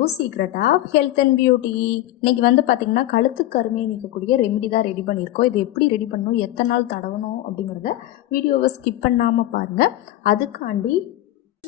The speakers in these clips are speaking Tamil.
To secret of health and beauty. இன்றைக்கி வந்து பார்த்திங்கன்னா கழுத்து கருமையை நீக்கக்கூடிய ரெமெடி தான் ரெடி பண்ணியிருக்கோம். இது எப்படி ரெடி பண்ணணும், எத்தனை நாள் தடவணும் அப்படிங்கிறத வீடியோவை ஸ்கிப் பண்ணாமல் பாருங்கள். அதுக்காண்டி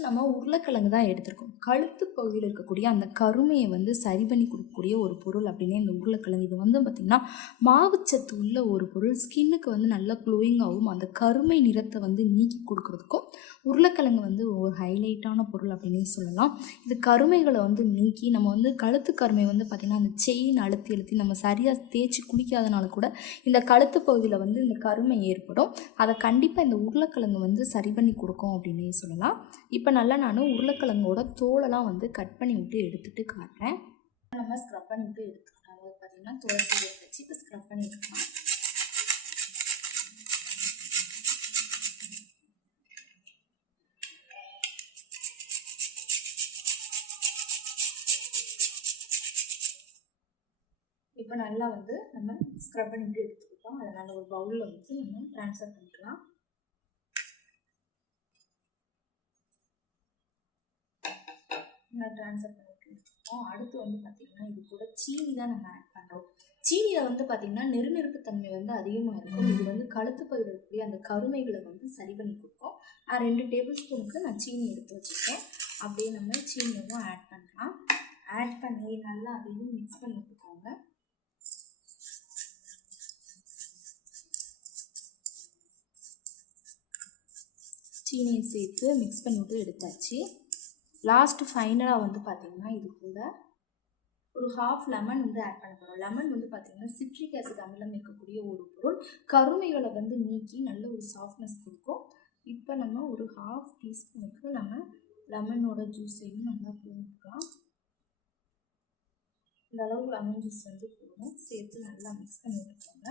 நம்ம உருளைக்கிழங்கு தான் எடுத்திருக்கோம். கழுத்து பகுதியில் இருக்கக்கூடிய அந்த கருமையை வந்து சரி பண்ணி கொடுக்கக்கூடிய ஒரு பொருள் அப்படின்னே இந்த உருளைக்கிழங்கு. இது வந்து பார்த்திங்கன்னா மாவுச்சத்து உள்ள ஒரு பொருள். ஸ்கின்னுக்கு வந்து நல்லா க்ளோயிங்காகவும் அந்த கருமை நிறத்தை வந்து நீக்கி கொடுக்குறதுக்கும் உருளைக்கிழங்கு வந்து ஒரு ஹைலைட்டான பொருள் அப்படின்னே சொல்லலாம். இது கருமைகளை வந்து நீக்கி நம்ம வந்து கழுத்து கருமை வந்து பார்த்திங்கன்னா அந்த செயின் அழுத்தி நம்ம சரியாக தேய்ச்சி குளிக்காதனால கூட இந்த கழுத்து பகுதியில் வந்து இந்த கருமை ஏற்படும். அதை கண்டிப்பாக இந்த உருளைக்கிழங்கு வந்து சரி பண்ணி கொடுக்கும் அப்படின்னே சொல்லலாம். இப்போ நல்லா நான் உருளைக்கிழங்கோட தோலெல்லாம் வந்து கட் பண்ணி விட்டு எடுத்துகிட்டு காட்டுறேன். நம்ம ஸ்க்ரப் பண்ணி விட்டு எடுத்துக்கலாம். அதாவது பார்த்திங்கன்னா தோல் வச்சு இப்போ ஸ்க்ரப் பண்ணி எடுத்துக்கலாம். இப்போ நல்லா வந்து நம்ம ஸ்க்ரப் பண்ணி விட்டு எடுத்துக்கிட்டோம். அதை நல்ல ஒரு பவுலில் வச்சு நம்ம ட்ரான்ஸ்ஃபர் பண்ணிக்கலாம். ட்ரான்ஸ்ஃபர் பண்ணிட்டு வச்சுருக்கோம். அடுத்து வந்து பார்த்திங்கன்னா இது கூட சீனி தான் நம்ம ஆட் பண்ணுறோம். சீனியில் வந்து பார்த்திங்கன்னா நெருநெருப்புத்தன்மை வந்து அதிகமாக இருக்கும். இது வந்து கழுத்து பகுதியில் இருக்கக்கூடிய அந்த கருமைகளை வந்து சரி பண்ணி கொடுக்கும். 2 டேபிள் ஸ்பூனுக்கு நான் சீனி எடுத்து வச்சுருக்கேன். அப்படியே நம்ம சீனியும் ஆட் பண்ணலாம். ஆட் பண்ணி நல்லா அதையும் மிக்ஸ் பண்ணி விட்டுக்கோங்க. சீனியை சேர்த்து மிக்ஸ் பண்ணி விட்டு எடுத்தாச்சு. லாஸ்ட்டு ஃபைனலாக வந்து பார்த்திங்கன்னா இது கூட ஒரு ஹாஃப் லெமன் வந்து ஆட் பண்ண போகிறோம். லெமன் வந்து பார்த்திங்கன்னா சிட்ரிக் ஆசிட் அமிலம் இருக்கக்கூடிய ஒரு பொருள். கருமைகளை வந்து நீக்கி நல்ல ஒரு சாஃப்ட்னஸ் கொடுக்கும். இப்போ நம்ம ஒரு ஹாஃப் டீஸ்பூனுக்கு நம்ம லெமனோட ஜூஸையும் நல்லா போட்டுக்கலாம். இந்த அளவு லெமன் ஜூஸ் வந்து போடணும். சேர்த்து நல்லா மிக்ஸ் பண்ணி விட்டுக்கோங்க.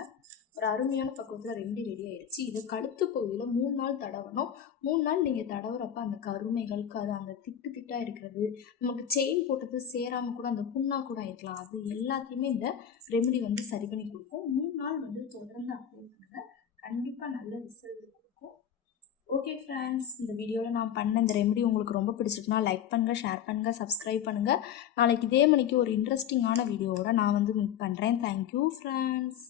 ஒரு அருமையான பக்குவத்தில் ரெடி ஆகிடுச்சு. இது கழுத்து பகுதியில் 3 நாள் தடவணும். 3 நாள் நீங்கள் தடவுறப்ப அந்த கருமைகள் அந்த திட்டாக இருக்கிறது, நமக்கு செயின் போட்டது சேராமல் கூட அந்த புண்ணாக கூட ஆகிக்கலாம். அது எல்லாத்தையுமே இந்த ரெமெடி வந்து சரி பண்ணி கொடுக்கும். 3 நாள் வந்து தொடர்ந்து அப்ளை பண்ணுங்கள். கண்டிப்பாக நல்ல ரிசல்ட் கொடுக்கும். ஓகே ஃப்ரெண்ட்ஸ், இந்த வீடியோவில் நான் பண்ண இந்த ரெமெடி உங்களுக்கு ரொம்ப பிடிச்சிருக்குன்னா லைக் பண்ணுங்கள், ஷேர் பண்ணுங்கள், சப்ஸ்கிரைப் பண்ணுங்கள். நாளைக்கு இதே மணிக்கு ஒரு இன்ட்ரெஸ்டிங்கான வீடியோவோட நான் வந்து மீட் பண்ணுறேன். Thank you friends.